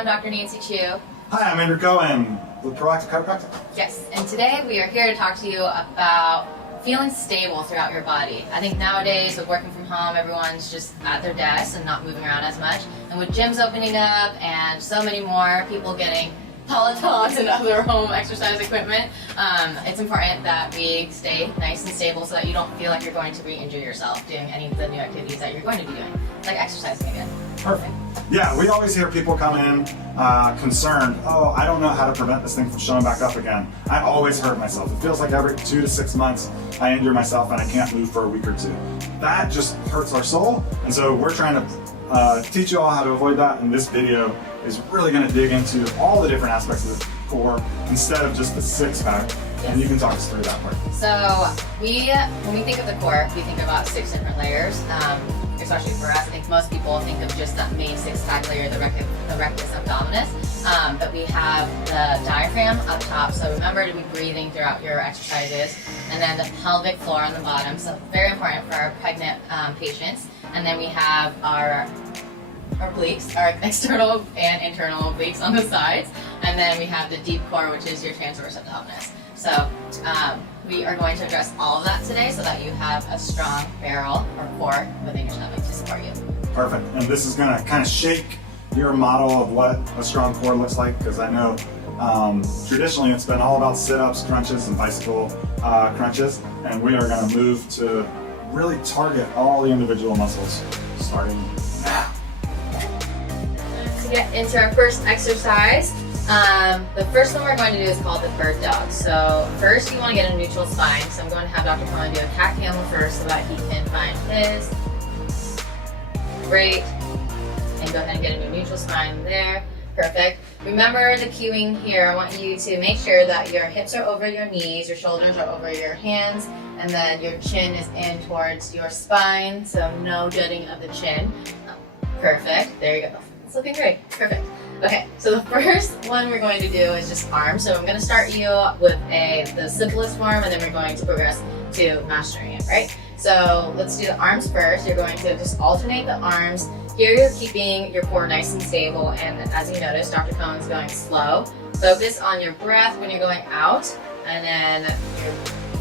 I'm Dr. Nancy Chu. Hi, I'm Andrew Cohen with Proactive Chiropractic. Yes, and today we are here to talk to you about feeling stable throughout your body. I think nowadays with working from home, everyone's just at their desk and not moving around as much. And with gyms opening up and so many more people getting Pelotons and other home exercise equipment, it's important that we stay nice and stable so that you don't feel like you're going to re-injure yourself doing any of the new activities that you're going to be doing, like exercising again. Perfect. Yeah, we always hear people come in concerned, oh, I don't know how to prevent this thing from showing back up again. I always hurt myself. It feels like every 2 to 6 months I injure myself and I can't move for a week or two. That just hurts our soul, and so we're trying to teach you all how to avoid that, and this video is really going to dig into all the different aspects of the core instead of just the six-pack. Yes. And you can talk us through that part. So when we think of the core, we think about 6 different layers. Especially for us, I think most people think of just that main six-pack layer, the rectus abdominis. But we have the diaphragm up top, so remember to be breathing throughout your exercises. And then the pelvic floor on the bottom, so very important for our pregnant patients. And then we have our obliques, our external and internal obliques on the sides. And then we have the deep core, which is your transverse abdominis. So we are going to address all of that today so that you have a strong barrel or core within your stomach to support you. Perfect. And this is going to kind of shake your model of what a strong core looks like, because I know traditionally it's been all about sit-ups, crunches, and bicycle crunches. And we are going to move to really target all the individual muscles starting now. To get into our first exercise, the first one we're going to do is called the bird dog. So first you want to get a neutral spine. So I'm going to have Dr. Cohen do a cat camel first so that he can find his. Great. And go ahead and get a new neutral spine there. Perfect. Remember the cueing here. I want you to make sure that your hips are over your knees, your shoulders are over your hands, and then your chin is in towards your spine. So no jutting of the chin. Perfect. There you go. It's looking great. Perfect. Okay, so the first one we're going to do is just arms. So I'm going to start you with the simplest form, and then we're going to progress to mastering it, right? So let's do the arms first. You're going to just alternate the arms. Here you're keeping your core nice and stable, and as you notice, Dr. Cohen's going slow. Focus on your breath when you're going out, and then you're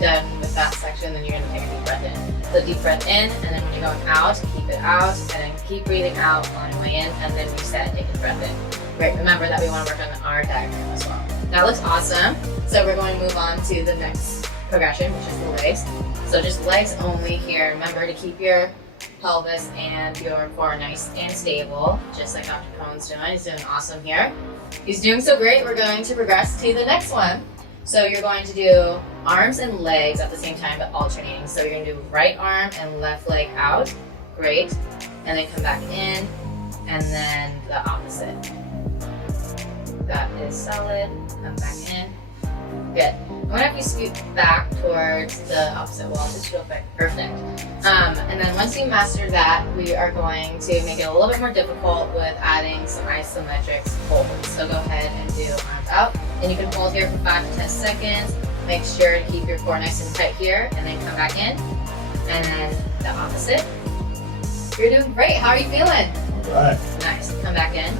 done with that section, then you're going to take a deep breath in. So deep breath in, and then when you're going out, keep it out, and then keep breathing out on your way in, and then reset, take a breath in. Great, remember that we want to work on our diaphragm as well. That looks awesome. So we're going to move on to the next progression, which is the legs. So just legs only here. Remember to keep your pelvis and your core nice and stable, just like Dr. Cohen's doing. He's doing awesome here. He's doing so great, we're going to progress to the next one. So you're going to do arms and legs at the same time, but alternating. So you're going to do right arm and left leg out. Great. And then come back in, and then the opposite. That is solid. Come back in. Good. I'm going to have you scoot back towards the opposite wall just real quick. Perfect. And then once you master that, we are going to make it a little bit more difficult with adding some isometric holds. So go ahead and do arms out. And you can hold here for 5 to 10 seconds. Make sure to keep your core nice and tight here, and then come back in. And then the opposite. You're doing great. How are you feeling? All right. Nice. Come back in.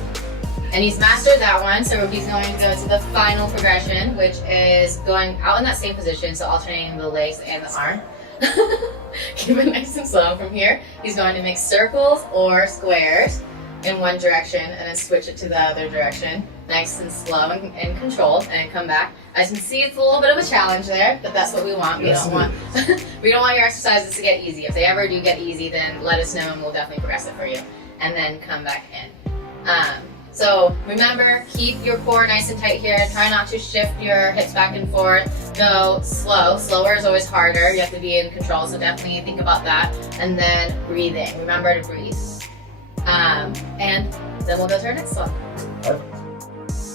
And he's mastered that one, so he's going to go to the final progression, which is going out in that same position, so alternating the legs and the arm. Keep it nice and slow from here. He's going to make circles or squares in one direction and then switch it to the other direction. Nice and slow and controlled, and come back. As you can see, it's a little bit of a challenge there, but that's what we want. Yes, We don't want your exercises to get easy. If they ever do get easy, then let us know and we'll definitely progress it for you. And then come back in. So remember, keep your core nice and tight here. Try not to shift your hips back and forth. Go slow. Slower is always harder. You have to be in control, so definitely think about that. And then breathing. Remember to breathe. And then we'll go to our next one. Perfect.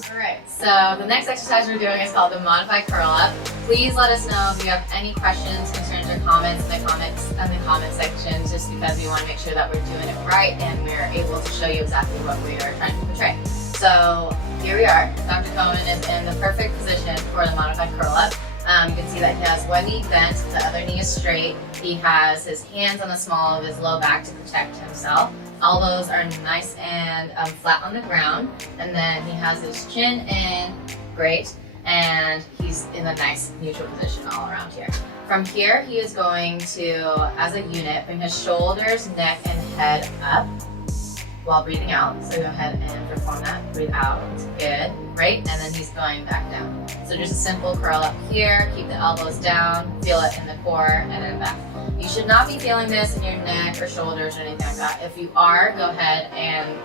All right, so the next exercise we're doing is called the modified curl up. Please let us know if you have any questions, concerns, or comments in the comment section, just because we want to make sure that we're doing it right and we're able to show you exactly what we are trying to portray. So here we are. Dr. Cohen is in the perfect position for the modified curl up. You can see that he has one knee bent, the other knee is straight. He has his hands on the small of his low back to protect himself. Elbows are nice and flat on the ground. And then he has his chin in, great. And he's in a nice neutral position all around here. From here, he is going to, as a unit, bring his shoulders, neck, and head up while breathing out. So go ahead and perform that. Breathe out. Good. Great. And then he's going back down. So just a simple curl up here. Keep the elbows down. Feel it in the core and then back. You should not be feeling this in your neck or shoulders or anything like that. If you are, go ahead and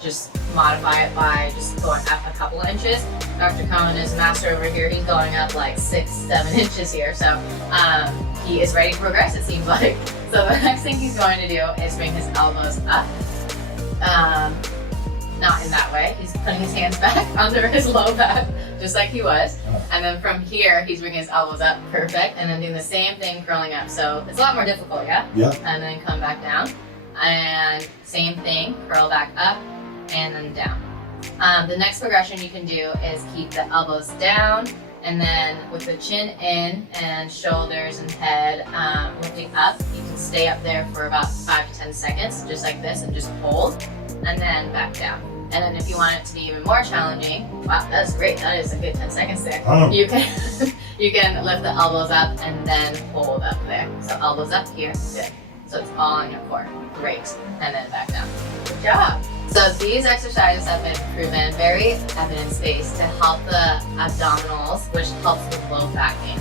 just modify it by just going up a couple of inches. Dr. Cohen is master over here. He's going up like 6-7 inches here. So he is ready to progress, it seems like. So the next thing he's going to do is bring his elbows up. Not in that way. He's putting his hands back under his low back, just like he was. And then from here, he's bringing his elbows up, perfect. And then doing the same thing, curling up. So it's a lot more difficult, yeah? Yeah. And then come back down. And same thing, curl back up and then down. The next progression you can do is keep the elbows down, and then with the chin in and shoulders and head lifting up, you can stay up there for about 5 to 10 seconds, just like this, and just hold, and then back down. And then if you want it to be even more challenging, wow, that's great. That is a good 10 seconds there. Oh. You can you can lift the elbows up and then hold up there. So elbows up here, good. So it's all on your core, great. And then back down. Good job. So these exercises have been proven very evidence-based to help the abdominals, which helps with low back pain.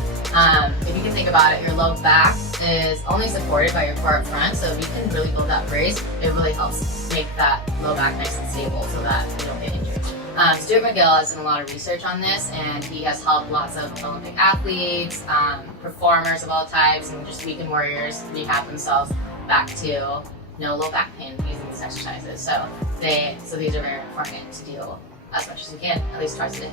If you can think about it, your low back is only supported by your core up front, so if you can really build that brace, it really helps make that low back nice and stable so that you don't get injured. Stuart McGill has done a lot of research on this, and he has helped lots of Olympic athletes, performers of all types, and just weekend warriors rehab themselves back to no low back pain using these exercises. So these are very important to do as much as you can, at least twice a day.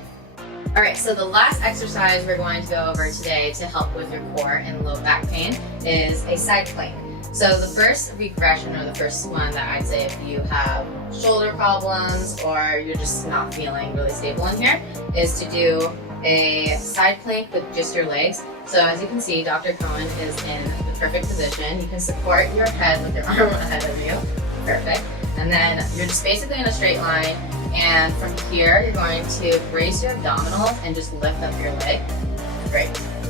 All right, so the last exercise we're going to go over today to help with your core and low back pain is a side plank. So the first regression, or the first one that I'd say if you have shoulder problems or you're just not feeling really stable in here, is to do a side plank with just your legs. So as you can see, Dr. Cohen is in the perfect position. You can support your head with your arm ahead of you. Perfect. And then you're just basically in a straight line. And from here, you're going to brace your abdominals and just lift up your leg. Great.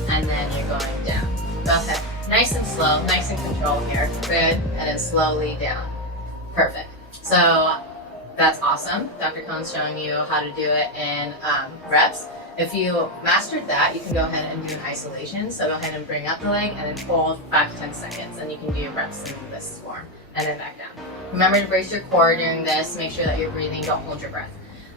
And then you're going down. Go ahead. Nice and slow, nice and controlled here. Good. And then slowly down. Perfect. So that's awesome. Dr. Cohen's showing you how to do it in reps. If you mastered that, you can go ahead and do an isolation. So go ahead and bring up the leg and then hold 5 to 10 seconds. And you can do your reps in this form. And then back down. Remember to brace your core during this. Make sure that you're breathing. Don't hold your breath.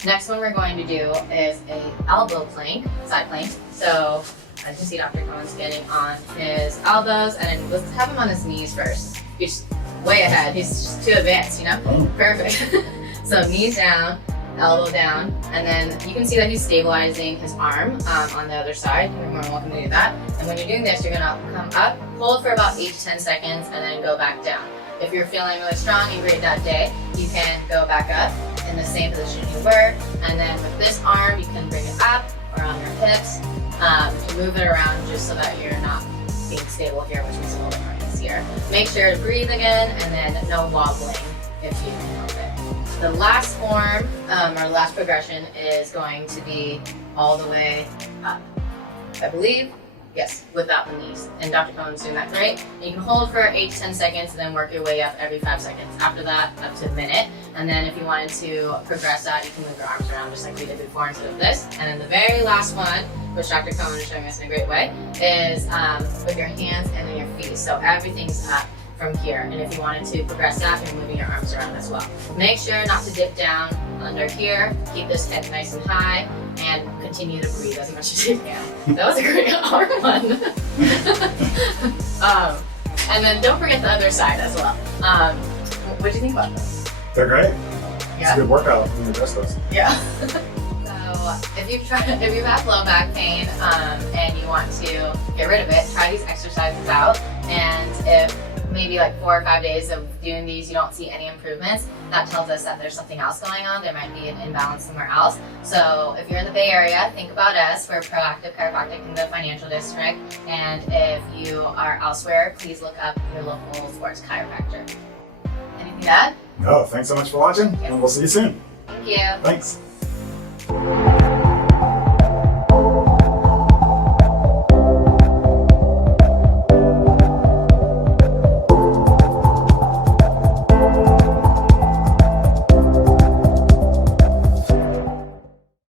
Next one we're going to do is a elbow plank, side plank. So as you see, Dr. Cohen's getting on his elbows, and then let's have him on his knees first. He's way ahead. He's just too advanced, you know? Perfect. So knees down, elbow down, and then you can see that he's stabilizing his arm on the other side. You're more than welcome to do that. And when you're doing this, you're gonna come up, hold for about 8 to 10 seconds, and then go back down. If you're feeling really strong and great that day, you can go back up in the same position you were, and then with this arm, you can bring it up or on your hips. You can move it around just so that you're not being stable here, which makes it a little bit more easier. Make sure to breathe again, and then no wobbling if you can help it. The last form, or last progression, is going to be all the way up, I believe. Yes, without the knees. And Dr. Cohen's doing that great. You can hold for 8 to 10 seconds and then work your way up every 5 seconds. After that, up to a minute. And then if you wanted to progress that, you can move your arms around just like we did before instead of this. And then the very last one, which Dr. Cohen is showing us in a great way, is with your hands and then your feet. So everything's up from here. And if you wanted to progress that, you're moving your arms around as well. Make sure not to dip down under here. Keep this head nice and high, and continue to breathe as much as you can. That was a great arm one. And then don't forget the other side as well. What do you think about those? They're great. Yeah. It's a good workout when you address those. Yeah. So if you have low back pain and you want to get rid of it, try these exercises out. And if maybe like 4 or 5 days of doing these, you don't see any improvements, that tells us that there's something else going on. There might be an imbalance somewhere else. So if you're in the Bay Area, think about us. We're Proactive Chiropractic in the financial district. And if you are elsewhere, please look up your local sports chiropractor. Anything to add? No, thanks so much for watching, and we'll see you soon. Thank you. Thanks.